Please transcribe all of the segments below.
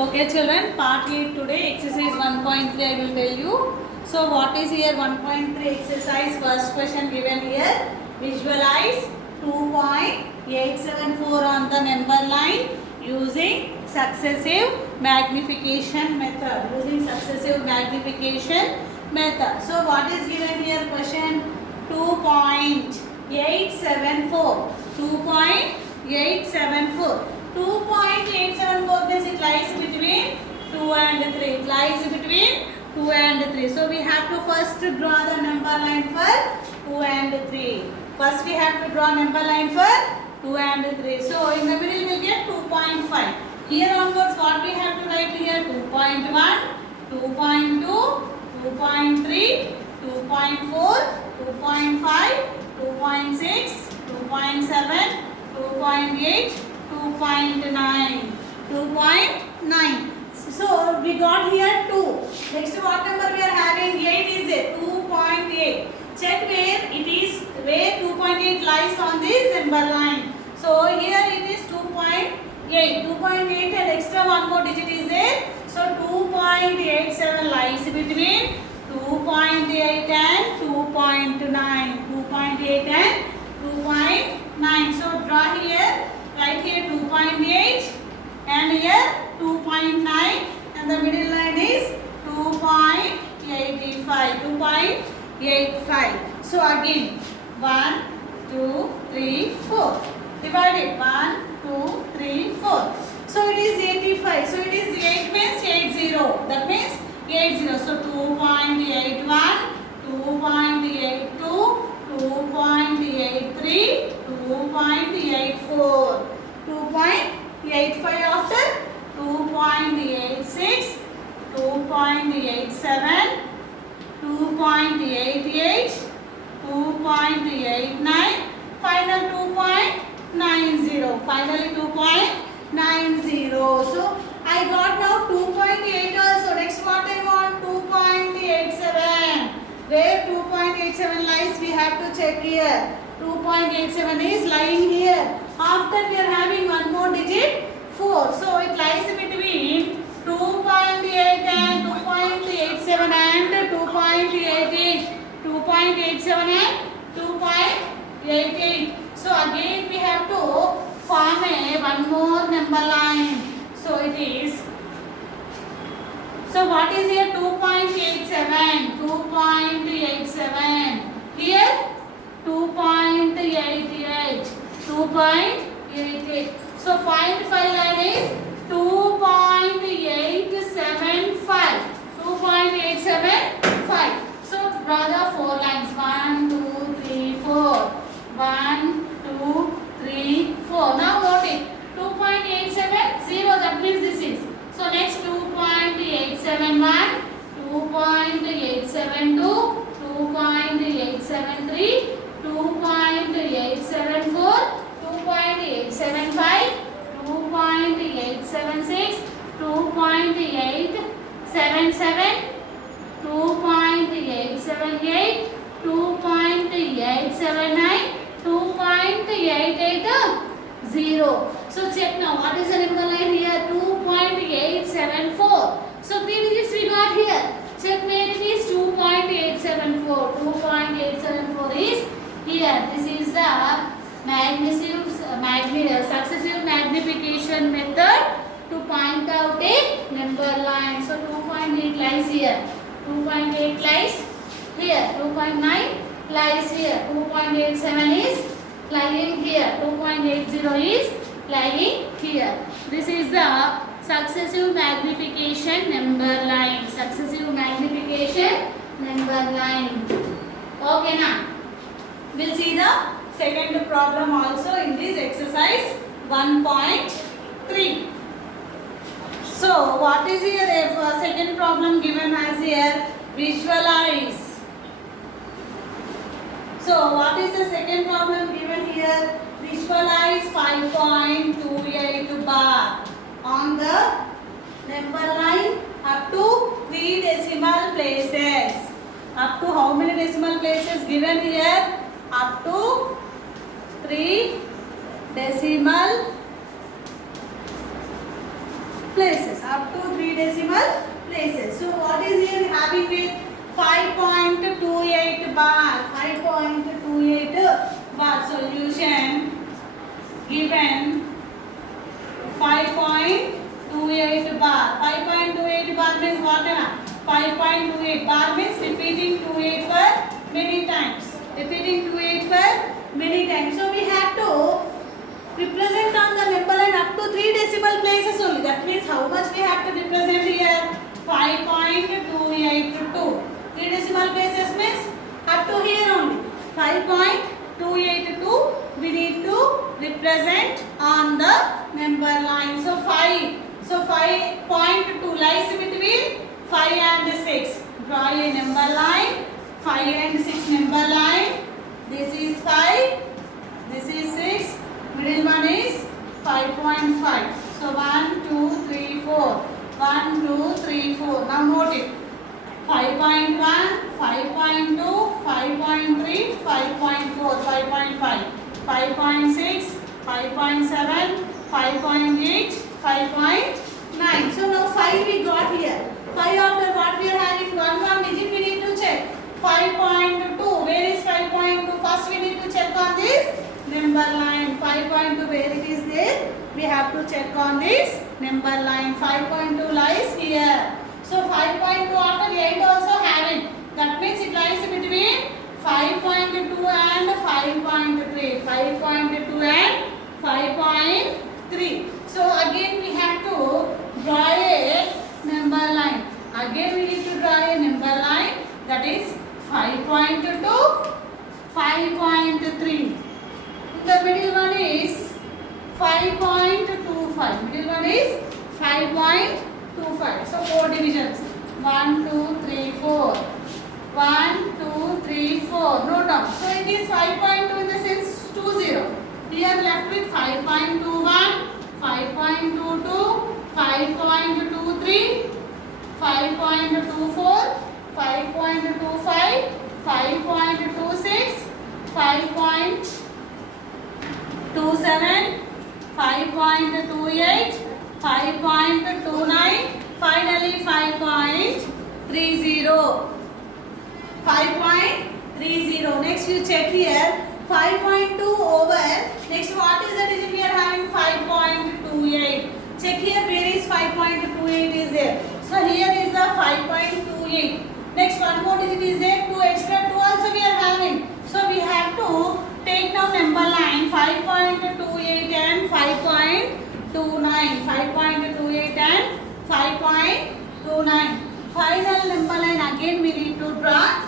Okay children, part 8 today, exercise 1.3 I will tell you. So what is here 1.3 exercise? First question given here. Visualize 2.874 on the number line using successive magnification method. Using successive magnification method. So what is given here? Question 2.874. 2.874. 2.874 means it lies between 2 and 3. It lies between 2 and 3. So we have to first draw the number line for 2 and 3. First we have to draw number line for 2 and 3. So in the middle we will get 2.5. Here onwards what we have to write here? 2.1, 2.2, 2.3, 2.4, 2.5, 2.6, 2.7, 2.8, 2.9. 2.9. So we got here 2. Next what number we are having? 8 is there. 2.8. Check where it is, where 2.8 lies on this number line. So here it is 2.8. 2.8 and extra one more digit is there. So 2.87 lies between 2.8 and 2.9. 2.8 and 2.9. So draw here. Right here 2.8 and here 2.9 and the middle line is 2.85. 2.85. So again 1, 2, 3, 4. Divided 1, 2, 3, 4. So it is 85. So it is 8 means 80. That means 80. So 2.81, 2.82, 2.83, 2.84, 2.85 after 2.86, 2.87, 2.88, 2.89, final 2.90. Finally 2.90. So I got now 2.8 also. Next what I want? 2.87. Where 2.87 lies we have to check here. 2.87 is lying here. After we are having one more digit 4. So it lies between 2.8 and 2.87 and 2.88. 2.87 and 2.88. So again we have to form one more number line. So it is. So what is here? 2.87. 2.87. Here 2.88. 2.88. So 0.5 line is 2.875. 2.875. So draw the 4 lines. 1, 2, 3, 4. 1, 2, 3, 4. Now note it. 2.87, 0. That means this is. So next 2.871, 2.872, 2.873, 2.874, 2.875, 2.876, 2.877, 2.878, 2.879, 2.880. So check now what is the number line here? 2.874. So 3 digits we got here. Check where it is. 2.874. 2.874 is here. This is the successive magnification method to point out a number line. So 2.8 lies here. 2.8 lies here. 2.9 lies here. 2.87 is lying here. 2.80 is lying here. This is the successive magnification number line. Successive magnification number line. Okay now. We'll see the second problem also in this exercise 1.3. So what is here? Second problem given as here? Visualize. So what is the second problem given here? Visualize 5.28 bar on the number line up to 3 decimal places. Up to how many decimal places given here? Up to 3 decimal places. up to 3 decimal places. So what is here having with 5.28 bar, 5.28 bar. Solution given 5.28 bar. 5.28 bar means what? 5.28 bar means repeating 28 for many times. Repeating 28 for many times. So we have to represent on the number line up to 3 decimal places only. That means how much we have to represent here? 5.28 to 2. 3 decimal places means up to here only. 5.28 to 2 we need to represent on the number line. So 5. So 5.2 lies between 5 and 6. Draw a number line. 5 and 6 number line. This is 5. This is 6. Middle one is 5.5. So 1, 2, 3, 4. 1, 2, 3, 4. Now note it. 5.1, 5.2, 5.3, 5.4, 5.5, 5.6, 5.7, 5.8, 5.9. So now 5 we got here. 5 after what we are having? One digit we need to check. 5.2. Where is 5.2? First we need to check on this number line. 5.2 where it is there? We have to check on this number line. 5.2 lies here. So 5.2 after 8 also having. That means it lies between 5.2 and 5.3. 5.2 and 5.3. So again we have to draw a number line. Again we need to draw a number line. That is 5.2, 5.3. The middle one is 5.25. Middle one is 5.25. So 4 divisions. 1, 2, 3, 4. 1, 2, 3, 4. Note down. So it is 5.2 in the sense 20. We are left with 5.21, 5.22, 5.23, 5.24, 5.25, 5.26, 5.27, 5.28, 5.29, finally 5.30. 5.30. Next you check here. 5.2 over. Next what is the digit we are having? 5.28. Check here where is 5.28 is there. So here is the 5.28. Next one more digit is there. 2 extra 2 also we are having. So we have to take now number line 5.28 and 5.29. 5.28 and 5.29. Final number line again we need to draw.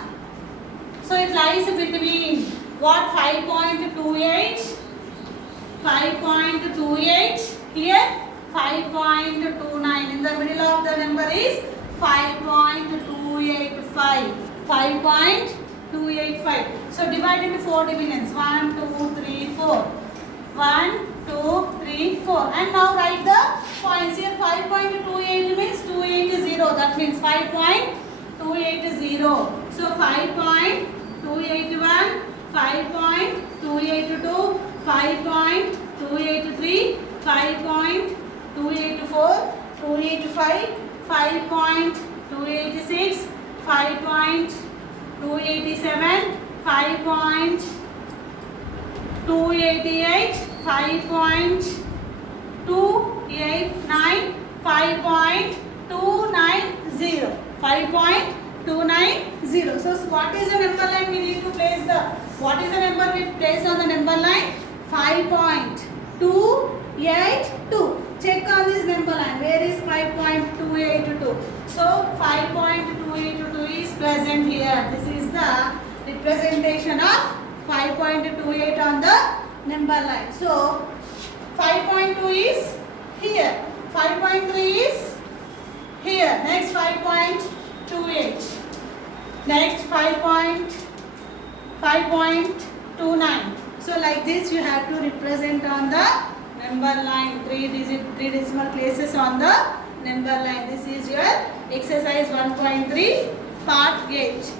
So it lies between what? 5.28, 5.28 here, 5.29. In the middle of the number is 5.285. 5.285. So divide into 4 divisions. 1, 2, 3, 4. 1, 2, 3, 4. And now write the points here. 5.28 means 280. That means 5.280. So 5.281, 5.282, 5.283, 5.284, 285, 5.286, 5.287, 5.288, 5.289, 5.290. 5.290. So what is the number line we need to place the? What is the number we place on the number line? 5.282. Check on this number line. Where is 5.282? So 5.282 is present here. This is the representation of 5.28 on the number line. So 5.2 is here. 5.3 is here. Next 5.28. Next 5.29. So like this you have to represent on the number line. 3 decimal places on the number line. This is your exercise 1.3 part 8.